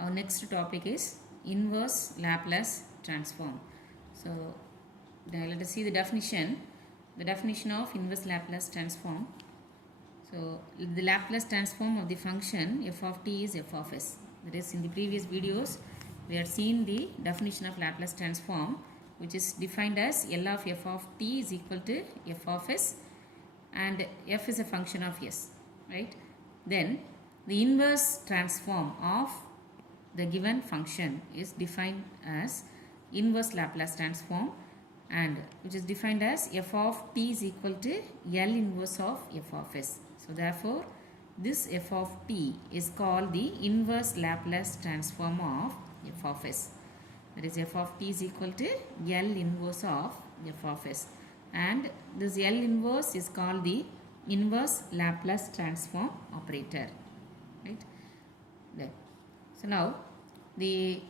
Our next topic is inverse Laplace transform. So now let us see the definition. The definition of inverse Laplace transform. So the Laplace transform of the function f of t is f of s. That is, in the previous videos we had seen the definition of Laplace transform, which is defined as L of f of t is equal to f of s, and f is a function of s, right? Then the inverse transform of the given function is defined as inverse Laplace transform, and which is defined as f of t is equal to L inverse of f of s. So therefore this f of t is called the inverse Laplace transform of f of s. That is, f of t is equal to L inverse of f of s, and this L inverse is called the inverse Laplace transform operator, right? There. So now the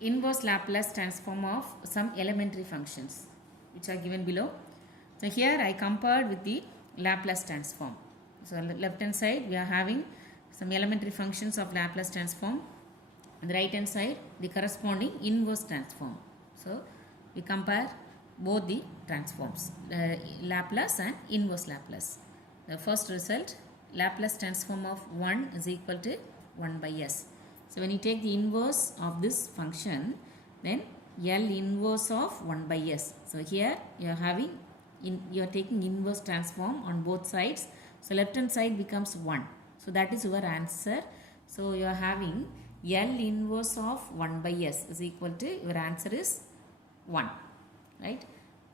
inverse Laplace transform of some elementary functions which are given below. So here I compared with the Laplace transform. So on the left hand side we are having some elementary functions of Laplace transform. On the right hand side the corresponding inverse transform. So we compare both the transforms, Laplace and inverse Laplace. The first result, Laplace transform of 1 is equal to 1 by s. So when you take the inverse of this function, then L inverse of 1 by s. So here you are having you are taking inverse transform on both sides. So left hand side becomes 1. So that is your answer. So you are having L inverse of 1 by s is equal to, your answer is 1, right?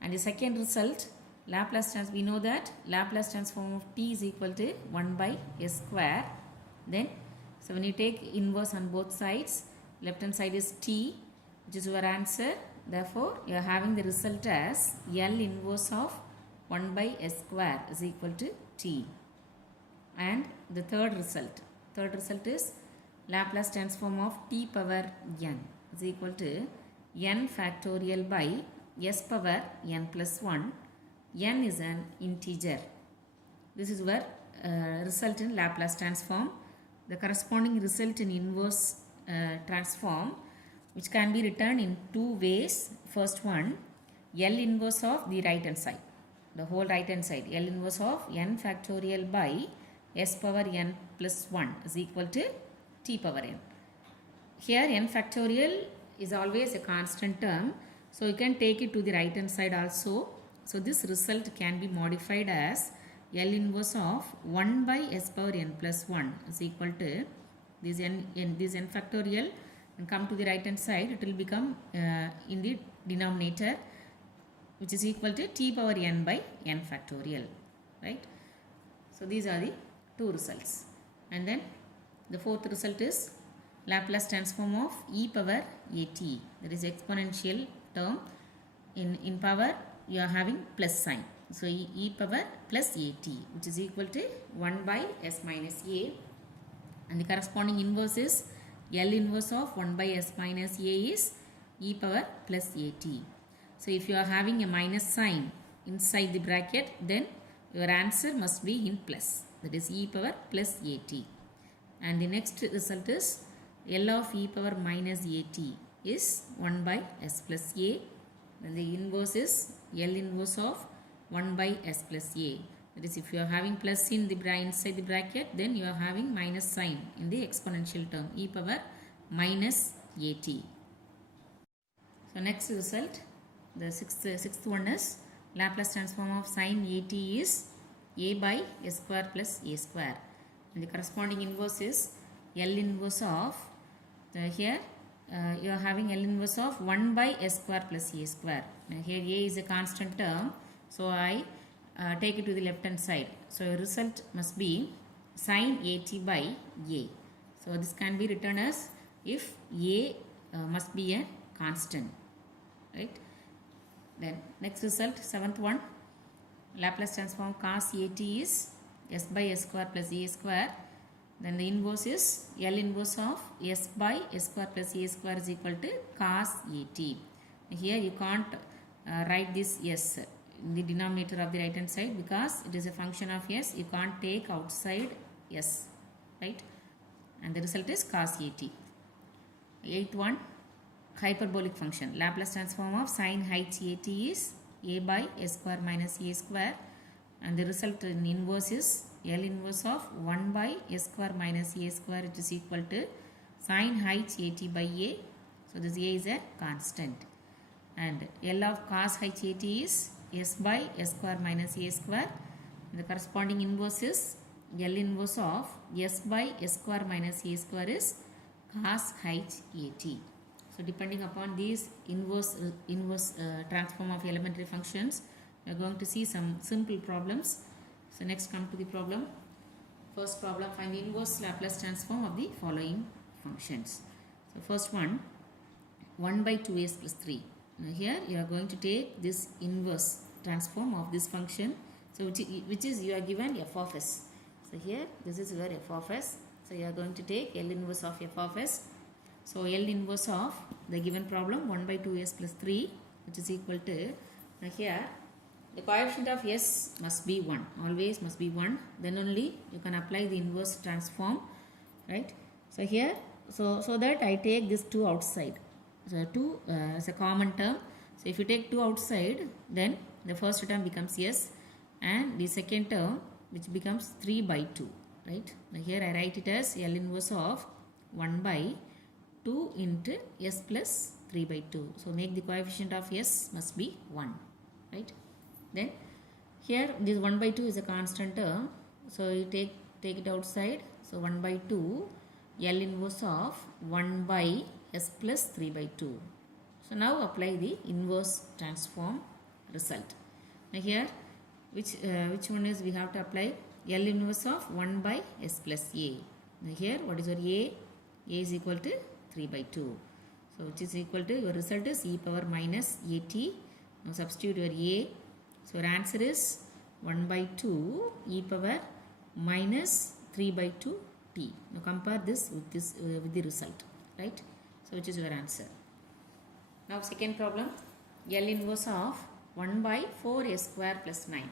And the second result, Laplace transform, we know that Laplace transform of t is equal to 1 by s square. Then so when you take inverse on both sides, left hand side is t, which is your answer. Therefore you are having the result as L inverse of 1 by s square is equal to t. And the third result is Laplace transform of t power n is equal to n factorial by s power n plus 1. N is an integer. This is your result in Laplace transform. The corresponding result in inverse transform, which can be written in two ways. First one, L inverse of the right hand side, the whole right hand side, L inverse of n factorial by s power n plus 1 is equal to t power n. Here n factorial is always a constant term, so you can take it to the right hand side also. So this result can be modified as L inverse of 1 by s power n plus 1 is equal to this n factorial, and come to the right hand side, it will become in the denominator, which is equal to t power n by n factorial, right? So these are the two results. And then the fourth result is Laplace transform of e power at, that is exponential term. In power you are having plus sign, so e power plus at, which is equal to 1 by s minus a, and the corresponding inverse is L inverse of 1 by s minus a is e power plus at. So if you are having a minus sign inside the bracket, then your answer must be in plus, that is e power plus at. And the next result is L of e power minus at is 1 by s plus a. Then the inverse is L inverse of 1 by s plus a. That is, if you are having plus in the inside the bracket, then you are having minus sign in the exponential term, e power minus at. So next result, the sixth one is Laplace transform of sin at is a by s square plus a square, and the corresponding inverse is L inverse of here you are having L inverse of 1 by s square plus a square. Now here a is a constant term, so I take it to the left hand side. So your result must be sin at by a. So this can be written as if a must be a constant, right? Then next result, seventh one, Laplace transform cos at is s by s square plus a square. Then the inverse is L inverse of s by s square plus a square is equal to cos at. Here you can't write this s in the denominator of the right hand side, because it is a function of s. You can't take outside s, right? And the result is cos at. Eighth one, hyperbolic function. Laplace transform of sin height at is a by s square minus a square, and the result in inverse is L inverse of 1 by s square minus a square, which is equal to sin height at by a. So this a is a constant, and L of cos height at is s by s square minus a square. The corresponding inverse is L inverse of s by s square minus a square is cos height at. So depending upon these inverse transform of elementary functions, we are going to see some simple problems. So next come to the problem. First problem, find the inverse Laplace transform of the following functions. So first one, 1 by 2s plus 3. Now here you are going to take this inverse transform of this function. So which is you are given f of s. So here this is your f of s. So you are going to take L inverse of f of s. So L inverse of the given problem 1 by 2s plus 3, which is equal to, now here the coefficient of s must be 1, always must be 1, then only you can apply the inverse transform, right? So here, so that I take this 2 outside. So 2 is a common term. So if you take 2 outside, then the first term becomes s, and the second term which becomes 3 by 2, right? Now here I write it as L inverse of 1 by 2 into s plus 3 by 2. So make the coefficient of s must be 1, right? Then here this 1 by 2 is a constant term. So you take it outside. So 1 by 2 L inverse of 1 by s plus 3 by 2. So now apply the inverse transform result. Now here which one is we have to apply? L inverse of 1 by s plus a. Now here what is your a? A is equal to 3 by 2. So which is equal to, your result is e power minus at. Now substitute your a. So your answer is 1 by 2 e power minus 3 by 2 t. Now compare this with the result, right? So which is your answer. Now second problem, L inverse of 1 by 4s square plus 9.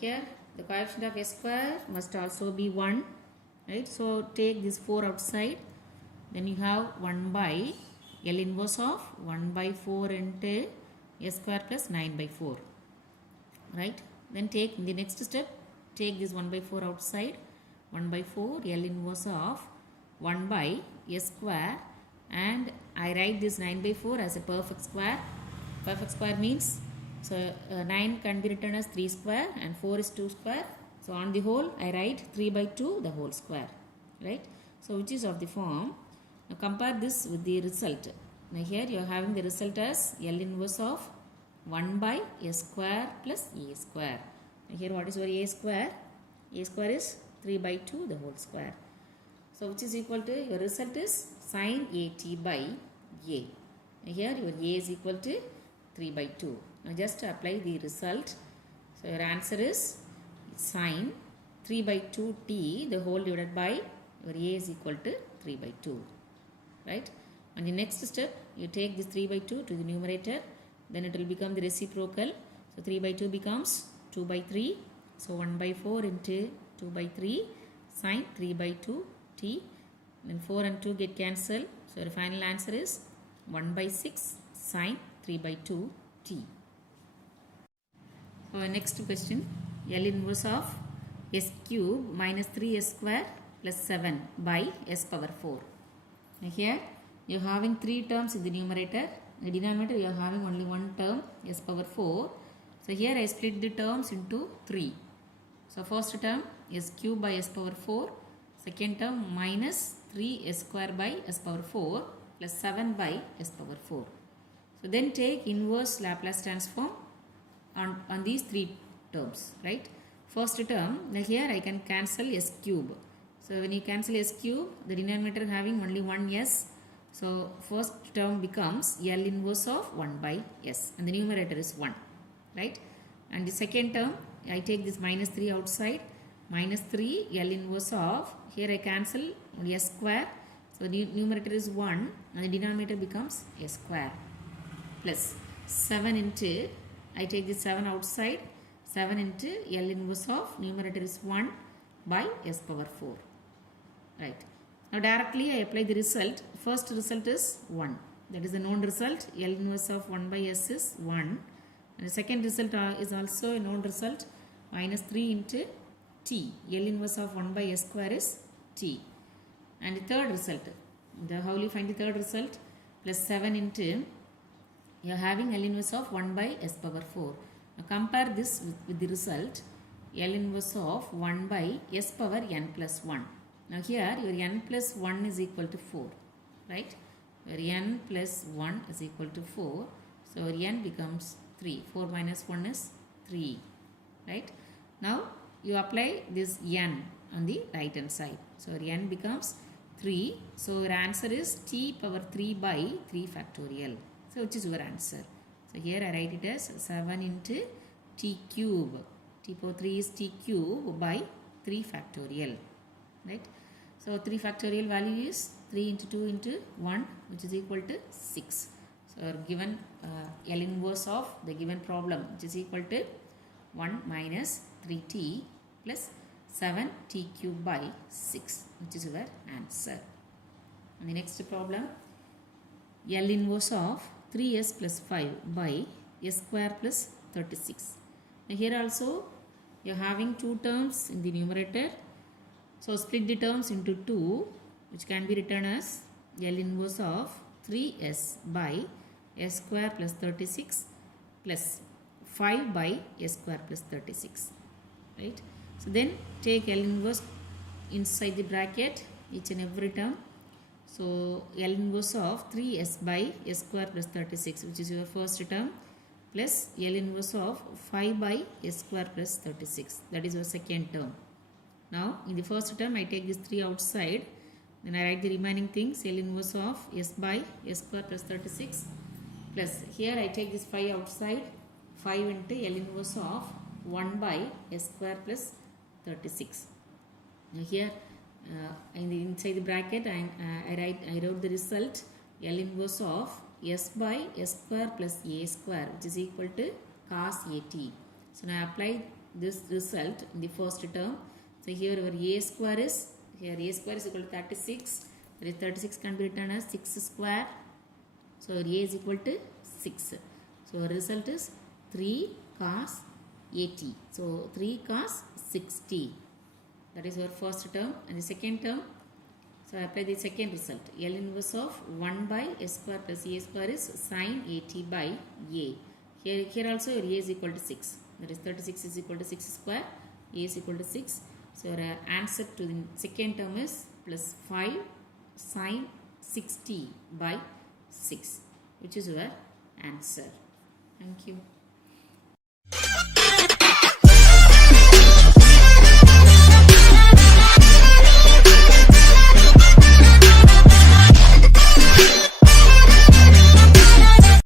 Here the coefficient of s square must also be 1, right? So take this 4 outside, then you have 1 by L inverse of 1 by 4 into s square plus 9 by 4, right? Then take the next step, take this 1 by 4 outside, 1 by 4 L inverse of 1 by s square, and I write this 9 by 4 as a perfect square. Perfect square means, so 9 can be written as 3 square and 4 is 2 square. So on the whole I write 3 by 2 the whole square, right? So which is of the form. Now compare this with the result. Now here you are having the result as L inverse of 1 by s square plus a square. Now here what is your a square? A square is 3 by 2 the whole square. So which is equal to, your result is sin at by a. Now here your a is equal to 3 by 2. Now just apply the result. So your answer is sin 3 by 2t the whole divided by your a is equal to 3 by 2, right? On the next step, you take this 3 by 2 to the numerator, then it will become the reciprocal. So 3 by 2 becomes 2 by 3. So 1 by 4 into 2 by 3 sin 3 by 2 t. Then 4 and 2 get cancelled. So your final answer is 1 by 6 sin 3 by 2 t. So next question, L inverse of s cube minus 3s square plus 7 by s power 4. Now here you are having 3 terms in the numerator. In the denominator you are having only one term, s power 4. So here I split the terms into 3. So first term s cube by s power 4. Second term minus 3s square by s power 4 plus 7 by s power 4. So then take inverse Laplace transform on these 3 terms, right? First term, now here I can cancel s cube. So when you cancel s cube, the denominator having only one s. So first term becomes L inverse of 1 by s, and the numerator is 1, right? And the second term, I take this minus 3 outside, minus 3 L inverse of, here I cancel s square. So the numerator is 1 and the denominator becomes s square plus 7 into, I take this 7 outside, 7 into L inverse of numerator is 1 by s power 4, right? Now directly I apply the result. First result is 1. That is the known result. L inverse of 1 by s is 1. And the second result is also a known result. Minus 3 into t. L inverse of 1 by s square is t. And the third result. How will you find the third result? Plus 7 into, you are having L inverse of 1 by s power 4. Now compare this with the result. L inverse of 1 by s power n plus 1. Now here your n plus 1 is equal to 4. Right? Your n plus 1 is equal to 4. So your n becomes 3. 4 minus 1 is 3. Right? Now you apply this n on the right hand side. So your n becomes 3. So your answer is t power 3 by 3 factorial. So which is your answer. So here I write it as 7 into t cube. T power 3 is t cube by 3 factorial. Right? So 3 factorial value is 3 into 2 into 1, which is equal to 6. So given L inverse of the given problem, which is equal to 1 minus 3t plus 7t cube by 6, which is your answer. And the next problem, L inverse of 3s plus 5 by s square plus 36. Now here also you are having two terms in the numerator. So split the terms into 2, which can be written as L inverse of 3s by s square plus 36 plus 5 by s square plus 36. Right? So then take L inverse inside the bracket, each and every term. So L inverse of 3s by s square plus 36, which is your first term, plus L inverse of 5 by s square plus 36, that is your second term. Now in the first term I take this 3 outside, then I write the remaining things. L inverse of s by s square plus 36 plus here I take this 5 outside, 5 into L inverse of 1 by s square plus 36. Now here inside the bracket I wrote the result L inverse of s by s square plus a square, which is equal to cos at. So now I apply this result in the first term. So here our a square is equal to 36. That is 36 can be written as 6 square. So a is equal to 6. So our result is 3 cos 80. So 3 cos 60. That is our first term. And the second term, so I apply the second result. L inverse of 1 by s square plus a square is sin 80 by a. Here also your a is equal to 6. That is 36 is equal to 6 square. A is equal to 6. So our answer to the second term is plus 5 sin 60 by 6, which is your answer. Thank you.